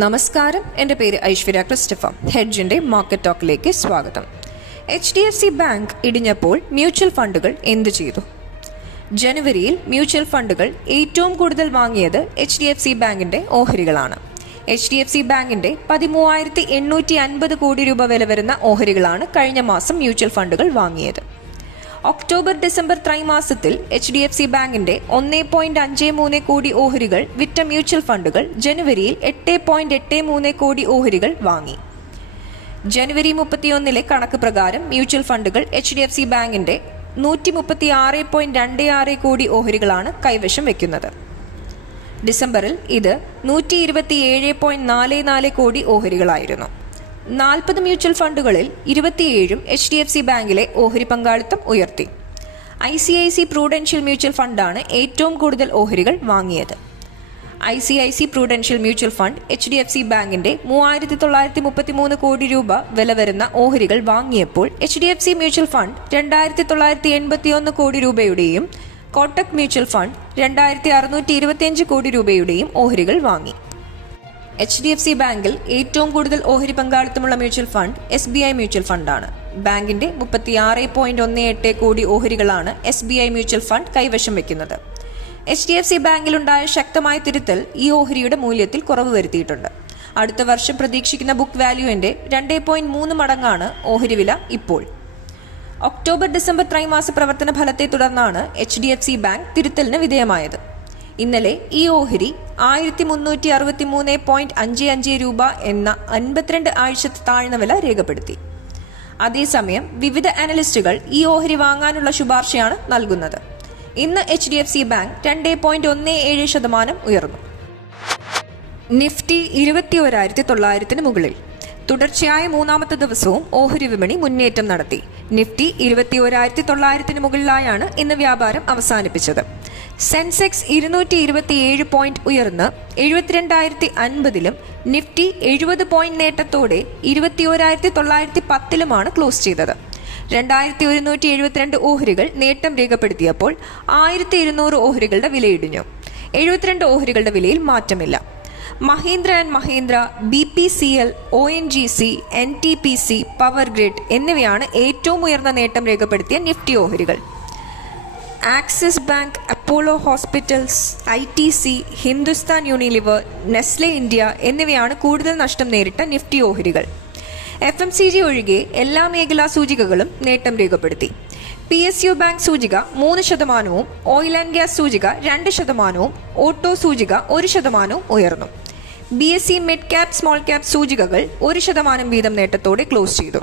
നമസ്കാരം. എന്റെ പേര് ഐശ്വര്യ ക്രിസ്റ്റഫ ഹെഡ്ജിന്റെ മാർക്കറ്റ് ടോക്കിലേക്ക് സ്വാഗതം. H D F C bank ഇടിഞ്ഞപ്പോൾ mutual ഫണ്ടുകൾ എന്തു ചെയ്തു? ജനുവരിയിൽ മ്യൂച്വൽ ഫണ്ടുകൾ ഏറ്റവും കൂടുതൽ വാങ്ങിയത് എച്ച് ഡി എഫ് സി ബാങ്കിന്റെ ഓഹരികളാണ്. എച്ച് ഡി എഫ് സി ബാങ്കിന്റെ പതിമൂവായിരത്തി എണ്ണൂറ്റി അൻപത് കോടി രൂപ വില വരുന്ന ഓഹരികളാണ് കഴിഞ്ഞ മാസം മ്യൂച്വൽ ഫണ്ടുകൾ വാങ്ങിയത്. ഒക്ടോബർ ഡിസംബർ ത്രൈമാസത്തിൽ എച്ച് ഡി എഫ് സി ബാങ്കിന്റെ ഒന്നേ പോയിന്റ് അഞ്ച് മൂന്ന് കോടി ഓഹരികൾ വിറ്റ മ്യൂച്വൽ ഫണ്ടുകൾ ജനുവരിയിൽ എട്ട് പോയിന്റ് എട്ട് മൂന്ന് കോടി ഓഹരികൾ വാങ്ങി. ജനുവരി മുപ്പത്തിയൊന്നിലെ കണക്ക് പ്രകാരം മ്യൂച്വൽ ഫണ്ടുകൾ എച്ച് ഡി എഫ് സി ബാങ്കിന്റെ നൂറ്റി മുപ്പത്തി ആറ് പോയിന്റ് രണ്ട് ആറ് കോടി ഓഹരികളാണ് കൈവശം വയ്ക്കുന്നത് ഡിസംബറിൽ ഇത് നൂറ്റി ഇരുപത്തി ഏഴ് പോയിന്റ് നാല് നാല് കോടി ഓഹരികളായിരുന്നു. നാൽപ്പത് മ്യൂച്വൽ ഫണ്ടുകളിൽ ഇരുപത്തിയേഴും എച്ച് ഡി എഫ് സി ബാങ്കിലെ ഓഹരി പങ്കാളിത്തം ഉയർത്തി. I C I C prudential mutual ഫണ്ടാണ് ഏറ്റവും കൂടുതൽ ഓഹരികൾ വാങ്ങിയത്. I C I C prudential mutual fund H D F C ബാങ്കിന്റെ മൂവായിരത്തി തൊള്ളായിരത്തി മുപ്പത്തി മൂന്ന് കോടി രൂപ വില വരുന്ന ഓഹരികൾ വാങ്ങിയപ്പോൾ H D F C mutual fund രണ്ടായിരത്തി തൊള്ളായിരത്തി എൺപത്തി ഒന്ന് കോടി രൂപയുടെയും കോട്ടക് മ്യൂച്വൽ ഫണ്ട് രണ്ടായിരത്തി അറുന്നൂറ്റി ഇരുപത്തിയഞ്ച് കോടി രൂപയുടെയും ഓഹരികൾ വാങ്ങി. എച്ച് ഡി എഫ് സി ബാങ്കിൽ ഏറ്റവും കൂടുതൽ ഓഹരി പങ്കാളിത്തമുള്ള mutual fund S B I mutual ഫണ്ടാണ്. ബാങ്കിന്റെ മുപ്പത്തിയാറ് പോയിന്റ് ഒന്ന് എട്ട് crore ഓഹരികളാണ് S B I mutual fund കൈവശം വെക്കുന്നത്. എച്ച് ഡി എഫ് സി ബാങ്കിലുണ്ടായ ശക്തമായ തിരുത്തൽ ഈ ഓഹരിയുടെ മൂല്യത്തിൽ കുറവ് വരുത്തിയിട്ടുണ്ട്. അടുത്ത വർഷം പ്രതീക്ഷിക്കുന്ന ബുക്ക് വാല്യൂവിന്റെ രണ്ട് പോയിന്റ് മൂന്ന് മടങ്ങാണ് ഓഹരി വില ഇപ്പോൾ. ഒക്ടോബർ ഡിസംബർ ത്രൈമാസ പ്രവർത്തന ഫലത്തെ തുടർന്നാണ് H D F C bank തിരുത്തലിന് വിധേയമായത്. ഇന്നലെ ഈ ഓഹരി ആയിരത്തി മുന്നൂറ്റി അറുപത്തി മൂന്ന് പോയിന്റ് അഞ്ച് അഞ്ച് രൂപ എന്ന അൻപത്തിരണ്ട് ആഴ്ചത്തെ താഴ്ന്ന വില രേഖപ്പെടുത്തി. അതേസമയം വിവിധ അനലിസ്റ്റുകൾ ഈ ഓഹരി വാങ്ങാനുള്ള ശുപാർശയാണ് നൽകുന്നത്. ഇന്ന് H D F C bank രണ്ട് പോയിന്റ് ഒന്ന് ഏഴ് ശതമാനം ഉയർന്നു. നിഫ്റ്റി ഇരുപത്തി ഒരായിരത്തി തൊള്ളായിരത്തിന് മുകളിൽ. തുടർച്ചയായ മൂന്നാമത്തെ ദിവസവും ഓഹരി വിപണി മുന്നേറ്റം നടത്തി. നിഫ്റ്റി ഇരുപത്തി ഒരായിരത്തി തൊള്ളായിരത്തിന് മുകളിലായാണ് ഇന്ന് വ്യാപാരം അവസാനിപ്പിച്ചത്. സെൻസെക്സ് ഇരുന്നൂറ്റി ഇരുപത്തിയേഴ് പോയിന്റ് ഉയർന്ന് എഴുപത്തിരണ്ടായിരത്തി അൻപതിലും നിഫ്റ്റി എഴുപത് പോയിന്റ് നേട്ടത്തോടെ ഇരുപത്തി ഒരായിരത്തി തൊള്ളായിരത്തി പത്തിലുമാണ് ക്ലോസ് ചെയ്തത്. രണ്ടായിരത്തി ഒരുന്നൂറ്റി എഴുപത്തിരണ്ട് ഓഹരികൾ നേട്ടം രേഖപ്പെടുത്തിയപ്പോൾ ആയിരത്തി ഇരുന്നൂറ് ഓഹരികളുടെ വിലയിടിഞ്ഞു. എഴുപത്തിരണ്ട് ഓഹരികളുടെ വിലയിൽ മാറ്റമില്ല. Mahindra and Mahindra B P C L O N G C N T P C Power Grid എന്നിവയാണ് ഏറ്റവും ഉയർന്ന നേട്ടം രേഖപ്പെടുത്തിയ നിഫ്റ്റി ഓഹരികൾ. Axis Bank Apollo Hospitals I T C Hindustan Unilever Nestle India എന്നിവയാണ് കൂടുതൽ നഷ്ടം നേരിട്ട നിഫ്റ്റി ഓഹരികൾ. എഫ് എം സി ജി ഒഴികെ എല്ലാ മേഖലാ സൂചികകളും നേട്ടം രേഖപ്പെടുത്തി. പി എസ് യു ബാങ്ക് സൂചിക മൂന്ന് ശതമാനവും ഓയിൽ ആൻഡ് ഗ്യാസ് സൂചിക രണ്ട് ശതമാനവും ഓട്ടോ സൂചിക ഒരു ശതമാനവും ഉയർന്നു. B S E mid cap small cap സൂചികകൾ ഒരു ശതമാനം വീതം നേട്ടത്തോടെ ക്ലോസ് ചെയ്തു.